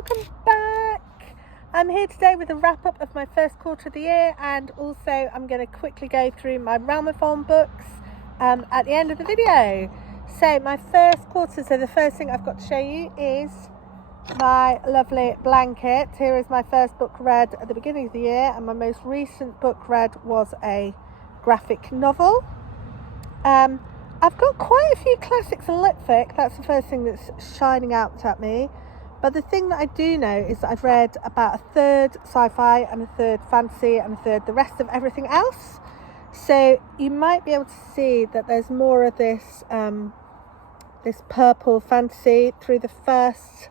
welcome back. I'm here today with a wrap up of my first quarter of the year, and also I'm going to quickly go through my Realmathon books at the end of the video. So my first quarter, so the first thing I've got to show you is my lovely blanket. Here is my first book read at the beginning of the year, and my most recent book read was a graphic novel. I've got quite a few classics and litfic. That's the first thing that's shining out at me. But the thing that I do know is that I've read about a third sci-fi and a third fantasy and a third the rest of everything else. So you might be able to see that there's more of this this purple fantasy through the first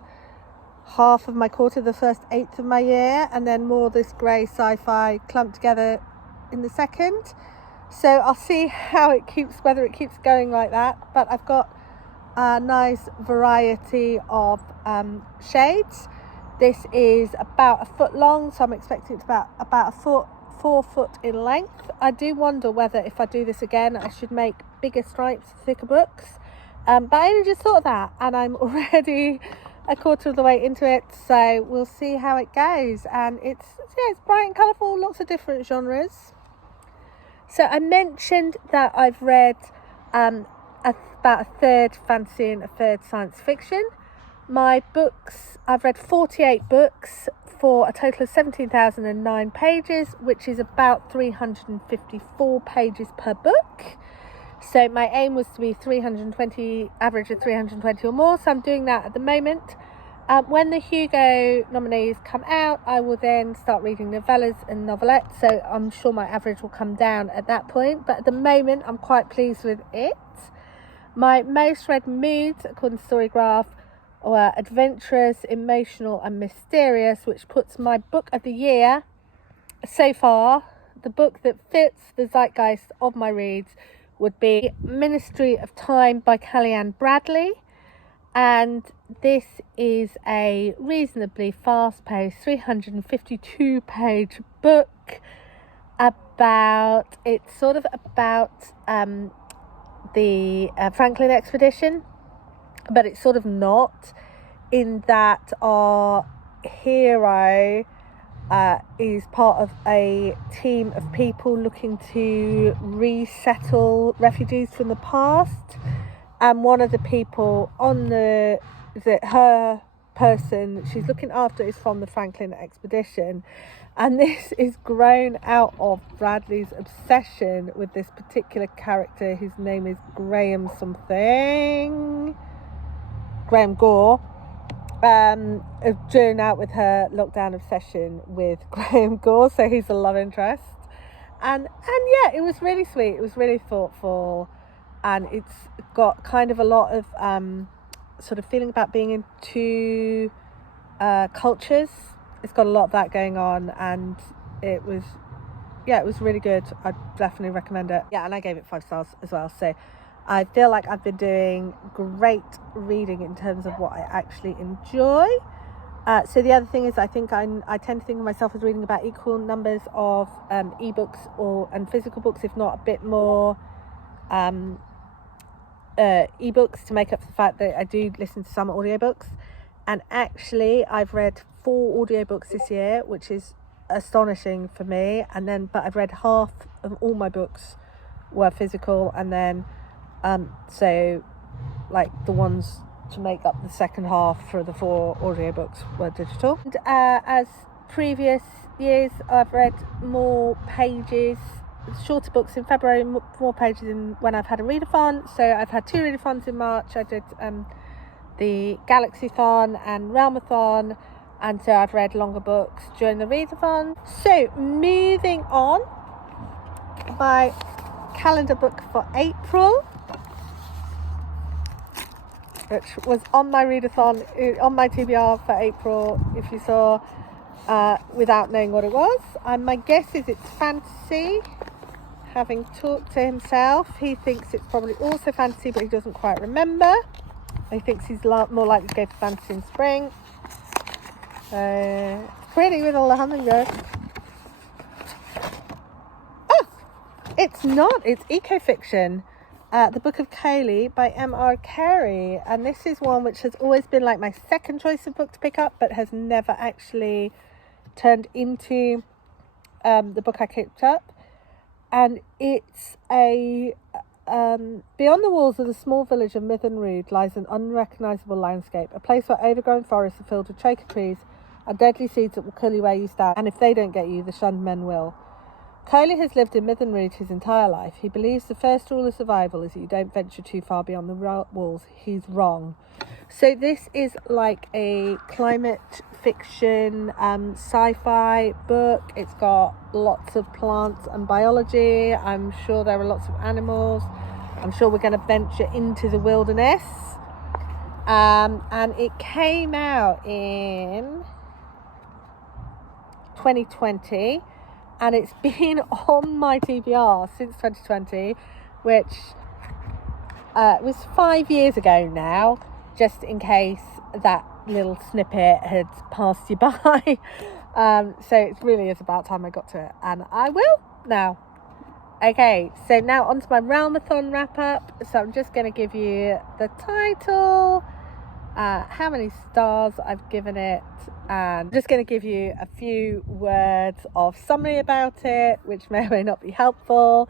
half of my quarter, the first eighth of my year, and then more this grey sci-fi clumped together in the second. So I'll see how it keeps, whether it keeps going like that. But I've got a nice variety of shades. This is about a foot long, so I'm expecting it to about a foot, 4 foot in length. I do wonder whether if I do this again, I should make bigger stripes, thicker books. But I only just thought of that, and I'm already a quarter of the way into it, so we'll see how it goes. And it's bright and colourful, lots of different genres. So I mentioned that I've read about a third fantasy and a third science fiction. My books, I've read 48 books for a total of 17,009 pages, which is about 354 pages per book. So my aim was to be 320, average of 320 or more, so I'm doing that at the moment. When the Hugo nominees come out, I will then start reading novellas and novelettes, so I'm sure my average will come down at that point. But at the moment, I'm quite pleased with it. My most read moods, according to Storygraph, were adventurous, emotional and mysterious, which puts my book of the year so far, the book that fits the zeitgeist of my reads, would be Ministry of Time by Kaliane Bradley. And this is a reasonably fast-paced 352-page book about the Franklin expedition, but it's sort of not, in that our hero is part of a team of people looking to resettle refugees from the past. And one of the people on her person that she's looking after is from the Franklin expedition. And this is grown out of Bradley's obsession with this particular character whose name is Graham Gore. Grown out with her lockdown obsession with Graham Gore. So he's a love interest. And yeah, it was really sweet. It was really thoughtful. And it's got kind of a lot of sort of feeling about being in two cultures. It's got a lot of that going on, and it was really good. I'd definitely recommend it. Yeah, and I gave it 5 stars as well. So I feel like I've been doing great reading in terms of what I actually enjoy. So the other thing is, I think I tend to think of myself as reading about equal numbers of ebooks and physical books, if not a bit more ebooks, to make up for the fact that I do listen to some audiobooks. And actually I've read 4 audiobooks this year, which is astonishing for me. But I've read half of all my books were physical, and then so like the ones to make up the second half for the 4 audiobooks were digital. And as previous years, I've read more pages, shorter books in February, more pages in when I've had a readathon. So I've had 2 readathons in March. I did the Galaxy-thon and Realmathon, and so I've read longer books during the readathon. So moving on, my calendar book for April, which was on my readathon, on my TBR for April, if you saw, without knowing what it was. My guess is it's fantasy. Having talked to himself, he thinks it's probably also fantasy, but he doesn't quite remember. He thinks he's more likely to go for fantasy in spring. It's pretty with all the hummingbirds. Oh, it's not. It's eco-fiction. The Book of Kaylee by M.R. Carey, and this is one which has always been like my second choice of book to pick up, but has never actually turned into the book I picked up. And it's a beyond the walls of the small village of Mithenrude lies an unrecognisable landscape, a place where overgrown forests are filled with choker trees and deadly seeds that will kill you where you stand, and if they don't get you, the shunned men will. Coley has lived in Mithenrude his entire life. He believes the first rule of survival is that you don't venture too far beyond the walls. He's wrong. So this is like a climate fiction, sci-fi book. It's got lots of plants and biology. I'm sure there are lots of animals. I'm sure we're going to venture into the wilderness. And it came out in 2020. And it's been on my TBR since 2020, which was 5 years ago now, just in case that little snippet had passed you by. So it really is about time I got to it, and I will now. Okay, so now onto my Realmathon wrap up. So I'm just going to give you the title, how many stars I've given it, and I'm just going to give you a few words of summary about it, which may or may not be helpful,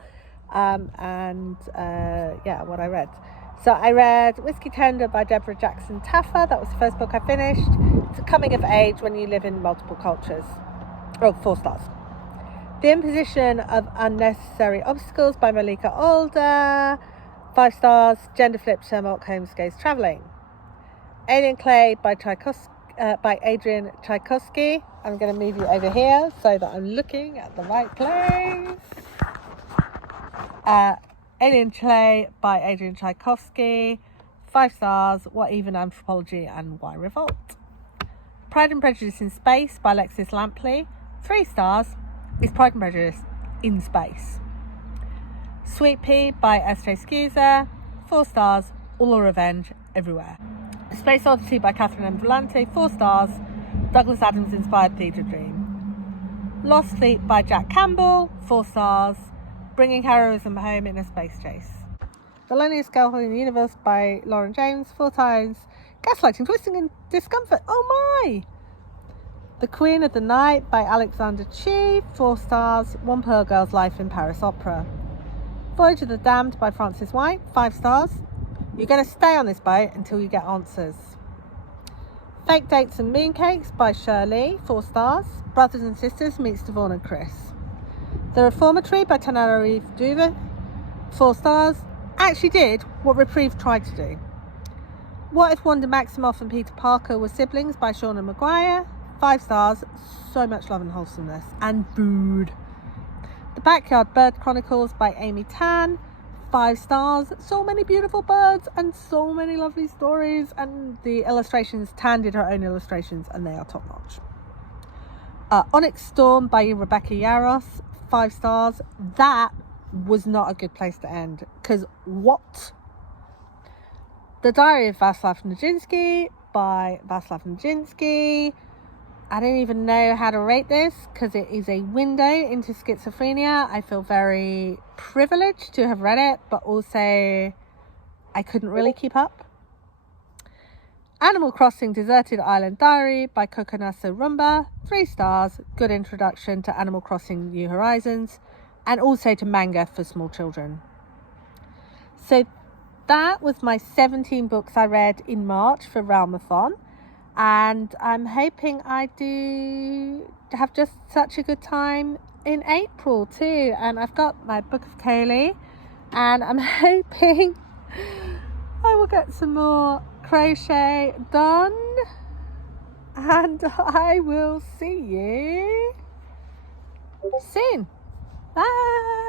yeah, what I read. So I read Whiskey Tender by Deborah Jackson Taffa. That was the first book I finished. It's a coming of age when you live in multiple cultures. 4 stars. The Imposition of Unnecessary Obstacles by Malika Alder. 5 stars. Gender Flip Sherlock Holmes Goes Travelling. Alien Clay by Adrian Tchaikovsky. I'm going to move you over here so that I'm looking at the right place. Alien Clay by Adrian Tchaikovsky. 5 stars. What Even Anthropology and Why Revolt. Pride and Prejudice in Space by Alexis Lampley. 3 stars. Is Pride and Prejudice in space. Sweetpea by CJ SKUSE. 4 stars. All the revenge everywhere. Space Oddity by Cathrynne and Valente. 4 stars. Douglas Adams inspired theatre dream. Lost Fleet by Jack Campbell. 4 stars. Bringing heroism home in a space chase. The Loneliest Girl in the Universe by Lauren James. 4 times. Gaslighting, Twisting and Discomfort. Oh my! The Queen of the Night by Alexander Chee. 4 stars. One Pearl Girl's Life in Paris Opera. Voyage of the Damned by Frances White. 5 stars. You're going to stay on this boat until you get answers. Fake Dates and Mooncakes by Sher. 4 stars. Brothers and Sisters meets DVaughn and Kris. The Reformatory by Tananarive Due. 4 stars. Actually did what Reprieve tried to do. What If Wanda, Maximoff and Peter Parker Were Siblings by Shauna Maguire. 5 stars. So much love and wholesomeness. And food. The Backyard Bird Chronicles by Amy Tan. 5 stars. So many beautiful birds and so many lovely stories. And the illustrations, Tan did her own illustrations and they are top notch. Onyx Storm by Rebecca Yaros. 5 stars. That was not a good place to end. Because what? The Diary of Václav Nijinsky by Václav Nijinsky. I don't even know how to rate this because it is a window into schizophrenia. I feel very privileged to have read it, but also I couldn't really keep up. Animal Crossing Deserted Island Diary by Kokonasu Rumba. 3 stars. Good introduction to Animal Crossing New Horizons and also to manga for small children. So that was my 17 books I read in March for Realmathon. And I'm hoping I do have just such a good time in April too. And I've got my Book of Kaylee. And I'm hoping I will get some more crochet done. And I will see you soon. Bye.